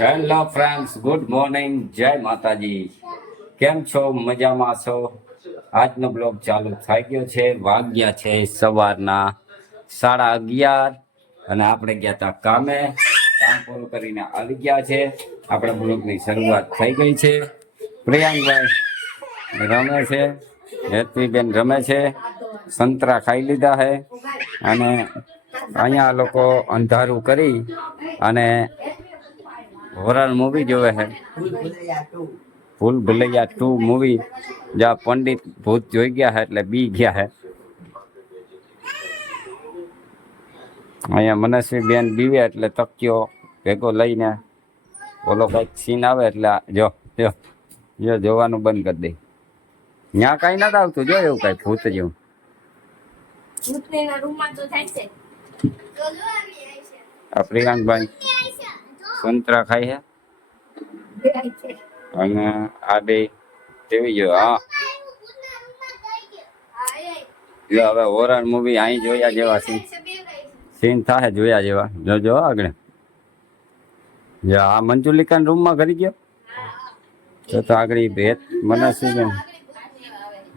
Hello friends good morning જય માતાજી. કેમ છો? મજામાં છો? આજનો બ્લોગ ચાલુ થઈ ગયો છે. વાગ્યા છે સવારના સાડા અગિયાર અને આપણે ગયા હતા કામે. કામ પૂરું કરીને આવી ગયા છે. આપણા બ્લોગની શરૂઆત થઈ ગઈ છે. પ્રિયાંકભાઈ રમે છે. હેતવીબેન રમે છે. સંતરા ખાઈ લીધા છે. અને અહીંયા લોકો અંધારું કરી અને હોરર મૂવી જોવે છે ભૂલ ભૂલૈયા ટુ મૂવી જ્યાં પંડિત ભૂત જોઈ ગયા છે એટલે બી ગયા છે અહીંયા મનસ્વી બેન બીવે એટલે તકિયો ભેગો લઈને ઓલો કંઈક સીન આવે એટલે આ જો જો જો જોવાનું બંધ કરી દે ત્યાં કાંઈ નથી આવતું જો એવું કાંઈ ભૂત જેવું। ભૂતનેના રૂમમાં તો થાય છે. આ પ્રિયાંકભાઈ સંતરા ખાય છે? અને આ બે તેવી જો હા. જો હવે હોરર મૂવી અહીં જોયા જેવા સીન સીન થાય જોયા જેવા. જો જો આગળ. જો આ મંજુલિકાના રૂમમાં કરી ગયો? તો તો આગળ ઈ ભેત મનસ્વી બેન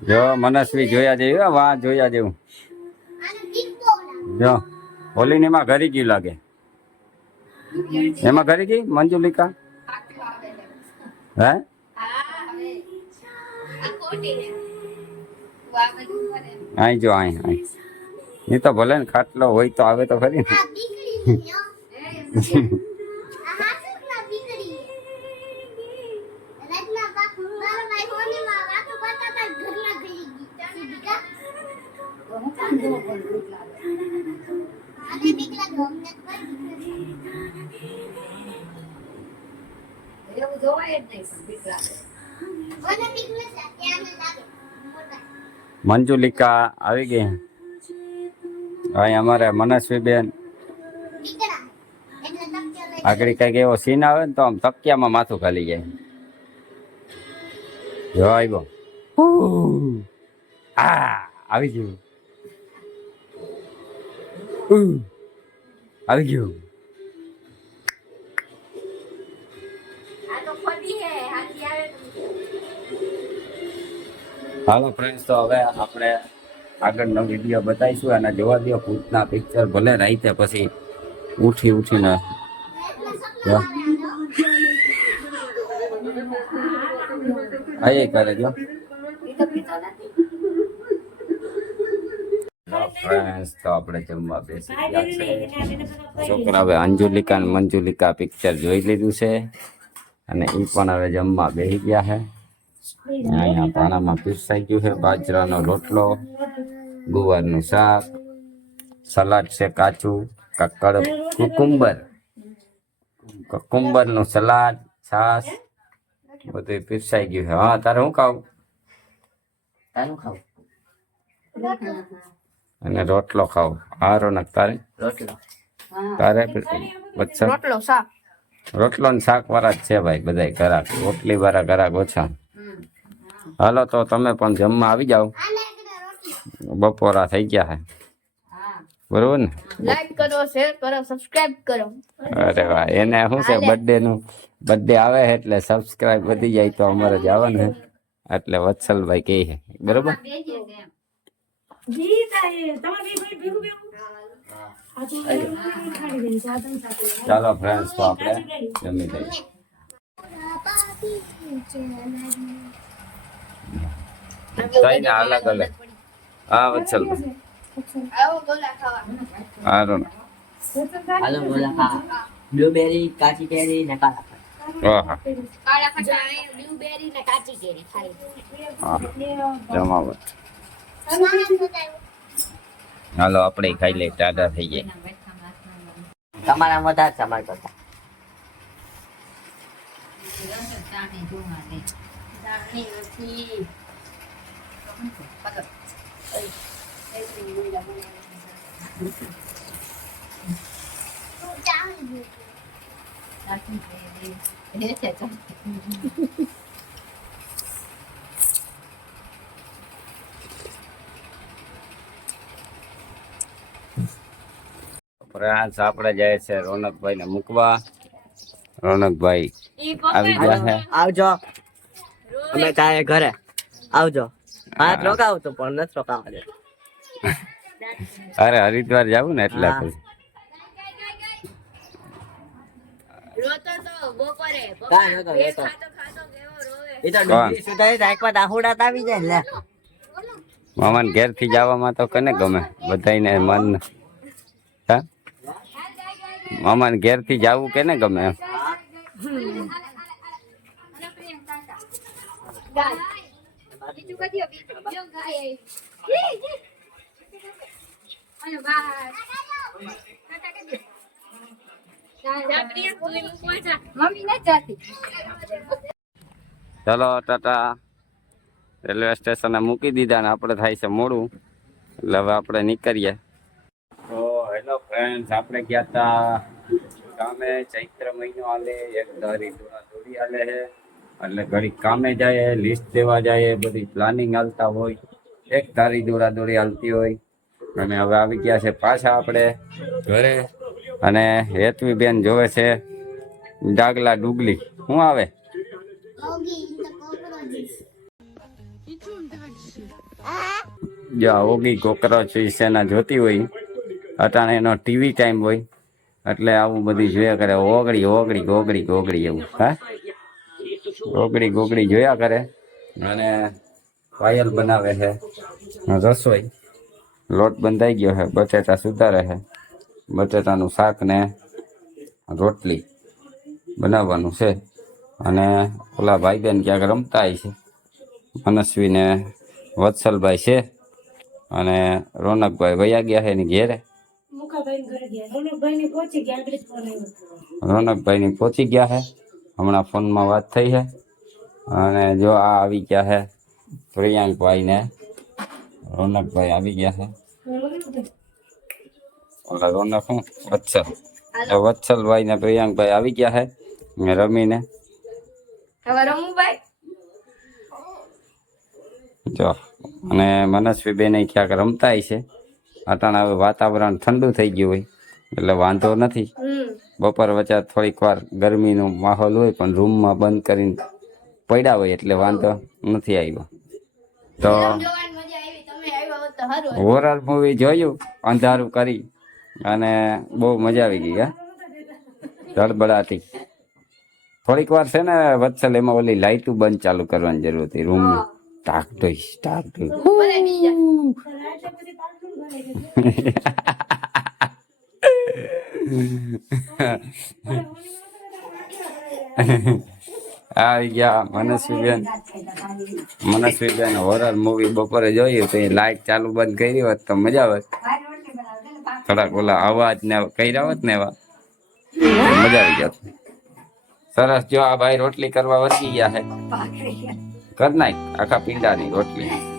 જો મનસ્વી જોયા જેવી હો, વાહ જોયા જેવું. જો હોલીની માં ઘરી ગયું લાગે. એમાં ઘરી ગઈ મંજુલિકા હે અહીં જો અહીં અહીં એ તો ભલે ને ખાટલો હોય તો આવે તો ખરી ને એવું જોવાય જ નહીં પણ લાગે. મંજુલિકા આવી ગઈ. અહીં અમારે મનસ્વી બેન. આગળ કંઈક એવો સીન આવે ને તો આમ તકિયામાં માથું ખાલી જાય. જો આવ્યો. આ, આવી ગયું. આવી ગયું. હાલો ફ્રેન્ડ્સ તો હવે આપણે આગળનો વીડિયો બતાવીશું અને જોવા દો ભૂતના પિક્ચર ભલે રાઈતે પછી ઉઠી ઉઠીને. જો. કરે જો. ફ્રેન્ડ્સ તો આપણે જમવા બેસી ગયા છે. છોકરા હવે અંજુલિકા અને મંજુલિકા પિક્ચર જોઈ લીધું છે. અને એ પણ હવે જમવા બેસી ગયા છે. અહીંયા પાણામાં પીરસાઈ ગયું છે બાજરાનો રોટલો ગુવારનું શાક સલાડ છે કાચું કક્કડ કુકુંબર. કુકુંબરનું સલાડ છાશ બધું પીરસાઈ ગયું છે. હા તારે શું ખાવું? તારું ખાવું? અને રોટલો ખાવ. આ રોનક તારે? રોટલો. તારે વત્સલ રોટલો શાક. રોટલો ને શાક વાળા જ છે ભાઈ બધા ઘરાક. રોટલી વાળા ઘરાક ઓછા. હાલો તો તમે પણ જમવા આવી જાઓ. બપોરા થઈ ગયા છે બરોબર ને? લાઈક કરો શેર કરો સબસ્ક્રાઇબ કરો. અરે વાહ એને શું છે બર્થડે નું? બર્થડે આવે છે એટલે સબસ્ક્રાઇબ વધી જાય તો અમારે જવાનું છે એટલે વત્સલભાઈ કહે છે. બરોબર? ચાલો ફ્રેન્ડ્સ તો આપણે જમી લઈએ. કઈ ને અલગ અલગ. હા હા હાલો બોલા ખા બ્લુબેરી કાચી કેરી ને કાલા ઓહા કાળા ખટા અહીં ને કાચી કેરી ખાઈ જમાવટ. હાલો આપણે ખાઈ લે ટાટા થઈ જાય. તમારા વધારે સમાર કરતા. દાણી નથી ફ્રાન્સ આપણે જાય છે રોનકભાઈ ને મૂકવા. રોનકભાઈ આવી. ગયા આવજો. અમે કાંઈ ઘરે. આવજો. હા હા. રોકાવું તો પણ નથી રોકાવા દે અરે હરિદ્વાર જવું ને એટલે હા. પછી. રોતો તો બપોરે કાંઈ નતો પપ્પા રોતો. ખાતો ખાતો કેવો રોવે એ તો કોણ? ડુંગળી સુધારી નાખવા દાહુડા આવી જાય લે મામાને ઘેરથી જવામાં તો કને ગમે બધાને મન હા મામાને ઘેરથી જવું કેને ગમે એમ ચલો ટાટા. રેલવે સ્ટેશને મૂકી દીધા ને આપણે થાય છે મોડું. એટલે હવે આપણે નીકળીએ. તો હેલો ફ્રેન્ડ્સ આપણે ગયા હતા ગામે ચૈત્ર મહિનો હાલે એક ધારી દોડા હાલે છે એટલે ઘણી કામે જાય લિસ્ટ દેવા જાય, બધી પ્લાનિંગ હાલતા હોય. એક ધારી દોડા દોડી હાલતી હોય. અને હવે આવી ગયા છે પાછા આપણે ઘરે. અને હેતવી બેન જોવે છે ડાગલા ડુગલી. શું આવે? જો ઓગી કોકરોચ વિશેના જોતી હોય. અટાણે એનો ટીવી ટાઈમ હોય. એટલે આવું બધું જોયા કરે. ઓગળી ઓગળી ઓગળી ઓગળી એવું, હા? ગોગળી ગોગળી જોયા કરે અને પાયલ બનાવે છે. રસોઈ. લોટ બંધાઈ ગયો છે. બટેટા સુધારે છે. બટેટાનું શાક ને રોટલી બનાવવાનું છે. અને ઓલા ભાઈ બેન ક્યાંક રમતા છે. મનસ્વી ને વત્સલભાઈ છે. અને રોનકભાઈ વયા ગયા છે એની ઘેરે. રોનકભાઈ ની પહોંચી ગયા છે. હમણાં ફોનમાં વાત થઈ છે. અને જો આ આવી ગયા છે પ્રિયાંકભાઈ ને રોનકભાઈ આવી ગયા છે. ઓલા રોનક શું? વત્સલ. વત્સલભાઈ ને પ્રિયાંકભાઈ આવી ગયા છે. રમીને. જો અને મનસ્વી બેન ક્યાંક રમતા છે. અટાણે હવે વાતાવરણ ઠંડુ થઈ ગયું હોય. એટલે વાંધો નથી. બપોર વચ્ચે થોડીક વાર ગરમીનો માહોલ હોય, પણ રૂમમાં બંધ કરીને પડ્યા હોય એટલે વાંધો નથી આવ્યો. તો. ઓવરઓલ મૂવી જોયું, અંધારું કરી, અને બહુ મજા આવી ગઈ, હા? ધડબડાટી થોડીક વાર છે ને, વત્સલ, એમાં ઓલી લાઇટું બંધ ચાલુ કરવાની જરૂર હતી રૂમની. ટાક ટાક બધા બીજા એટલે પછી પાછું ભરાઈ ગયું આવી ગયા મનસ્વીબેન. મનસ્વીબેન હોરર મૂવી બપોરે જોઈએ તો એ લાઇટ ચાલુ બંધ કરી હોત તો મજા આવે. થોડાક ઓલા અવાજ ને કર્યા હોત ને એવા મજા આવી જાત. સરસ જો આ ભાઈ રોટલી કરવા વસી ગયા છે. કર નાખ આખા પીંડાની રોટલી.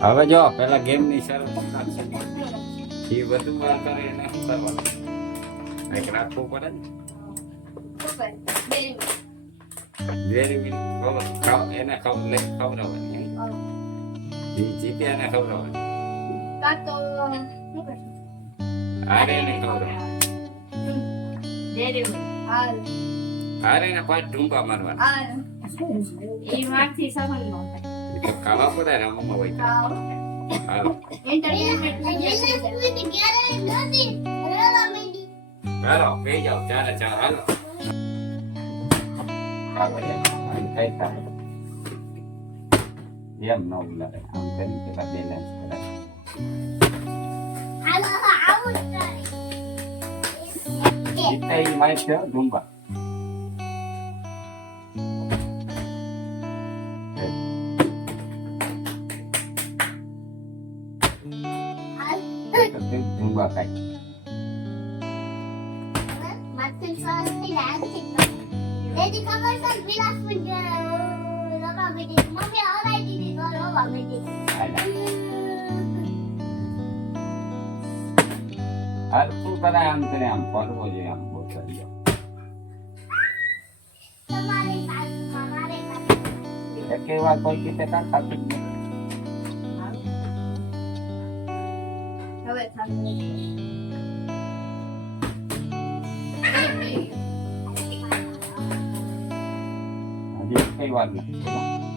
હવે જો પેલા ગેમની નાખશે એ બધું વાર કરે એને શું કરવાનું એક રાખવું પડે ને બે મિનિટ. એને ખબર ખવડાવવાની. જીતે એને ખવડાવવાની? હારે એને ખવડાવવાની હારે પાંચ ઢૂંબા મારવાના એ તો ખાવા પડે રમવામાં હોય તો. ખાઓ. હાલો Entertainment થઈ જાય. હાલો પી જાઓ ચાલે ચાલે હાલો હાલો, એમ. આમ થાય થાય. એમ ન ઉલારે આમ કરી પેલા બેલેન્સ કરાય જીતે ઈ માઇક છે હો, ઢૂંબા ઢૂંબા હાલ. હાલ શું કરાય આમ કરે આમ ફરવો જોઈએ આમ બહુ એકે વાર કોઈ કીધે કાં ખાતું. હવે ખાતું. એકેય વાર નથી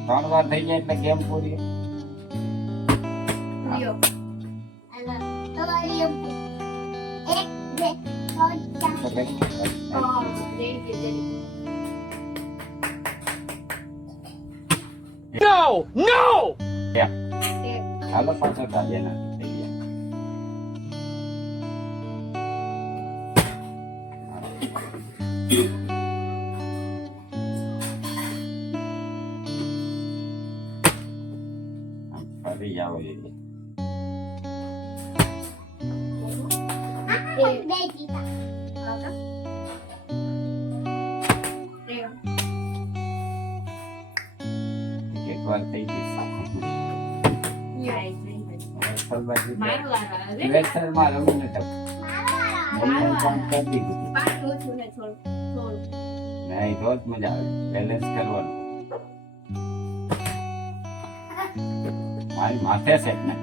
ત્રણ વાર થઈ જાય એટલે ગેમ પૂરી No! No! Yeah. The? Thank you. એક વાર થઈ ગઈ. વેસરમાં રમી નથી નહીં તો જ મજા આવે. બેલેન્સ કરવાનું. મારી માથે છે ને?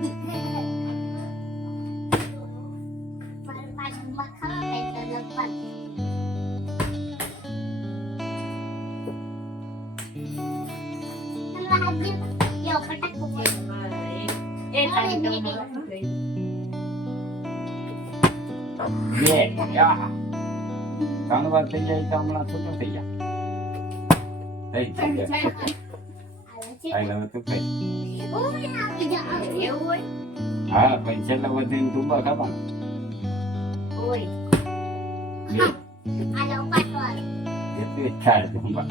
તમે હાથ દે યો પટાકો એ તારી તમને બે યા ત્રણ વાર થઈ જાય તો હમણાં છૂટું થઈ જાય થઈ જાય આવે છે આઈ લવ તું કઈ ઓય આવી જા એવું હોય હા પણ છેલ્લે વધીને તું બા ખબર હોય આ લો પાટો આવે જેટલી ઈચ્છા છે તું બા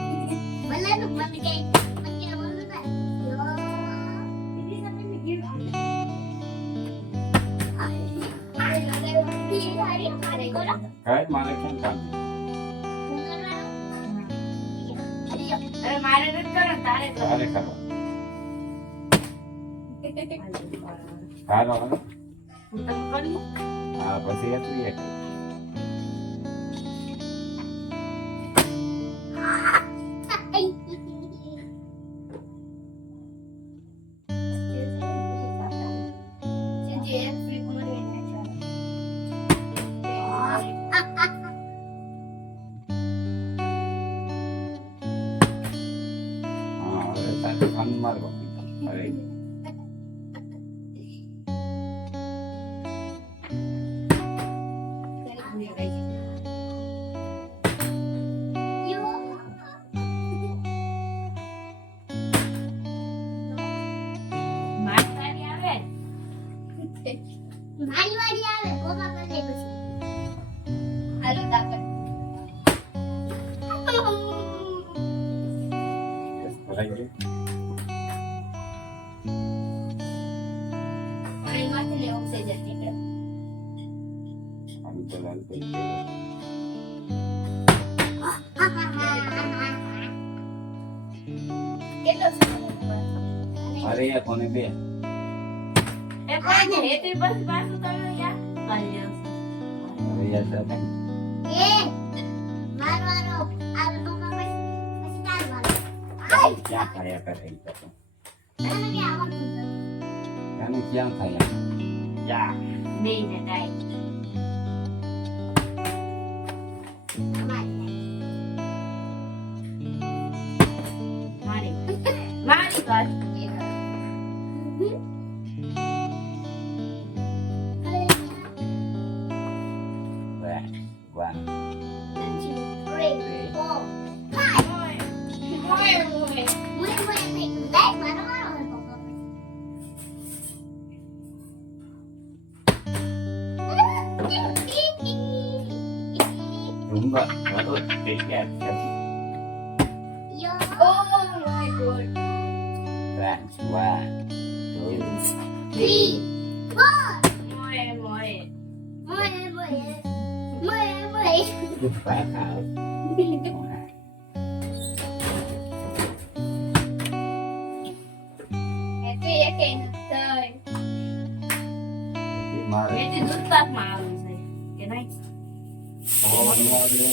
કઈ મારે કેમ કામ અરે મારે નથી કરો તારે કરો તારો હું પછી એટલી વારી આવે કોમા કરે પછી. હાલો દાખલ. ભરાઈ ગયું ક્યાં ખાયા કરે એ તો? મને કે આવડતું ક્યાં યા Big Yes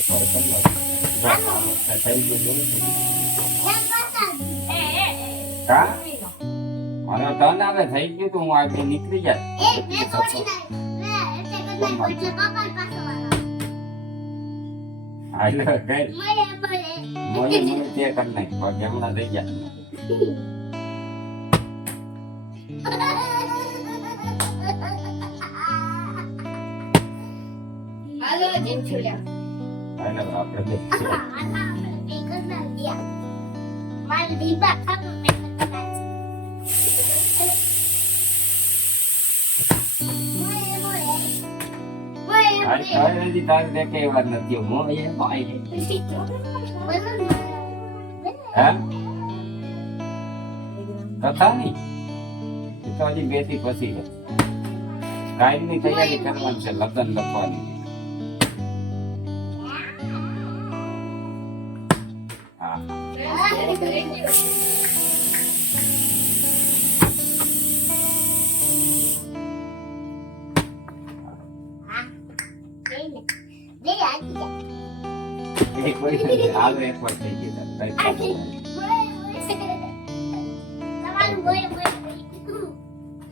મારો ટર્ન આવે થઈ ગયું તો હું આગળ નીકળી જાય હાલો ગઈ મોને તે કરી નાખ પગ હમણાં થઈ હાલો આપણે કથા નહીં તો હજી બેથી પછી છે. કાયમની તૈયારી કરવાની છે, લગ્ન લખવાની. હા એ કોઈ નથી હાલો એક વાર થઈ ગઈ તારે. કઈ તમારું બોય બોય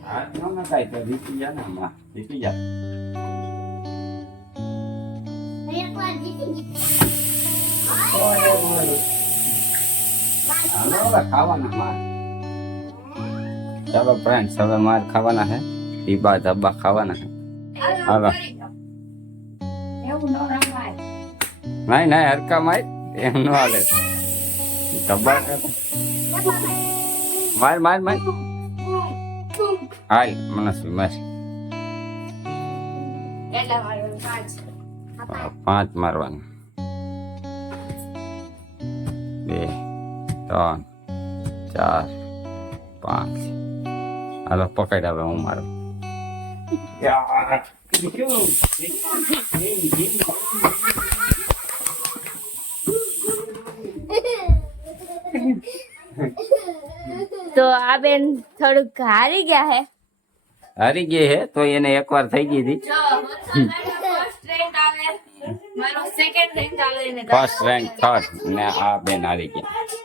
હાથ ન નખાય તો જીતી જા ને હમણાં જીતી જા મેં એકવાર જીતી ઓય, ઓય. હવે ખાવાના માર. ચાલો ફ્રેન્ડ્સ હવે માર ખાવાના છે ટીબા ધબ્બા ખાવાના છે હાલો. નહીં નહીં હરકા માય એમ ન હાલે. ધબ્બા. માર માર માર. હાલ મનસ્વી માર. પાંચ મારવાના. ત્રણ ચાર પાંચ હાલો પકડ હવે હું મારું તો આ બેન થોડુંક હારી ગયા હે હારી ગઈ હે તો એને એકવાર થઈ ગઈ હતી જો ફર્સ્ટ રેન્ક આવે મારો સેકન્ડ રેન્ક આવે ને ફર્સ્ટ રેન્ક થર્ડ ને આ બેન હારી ગયા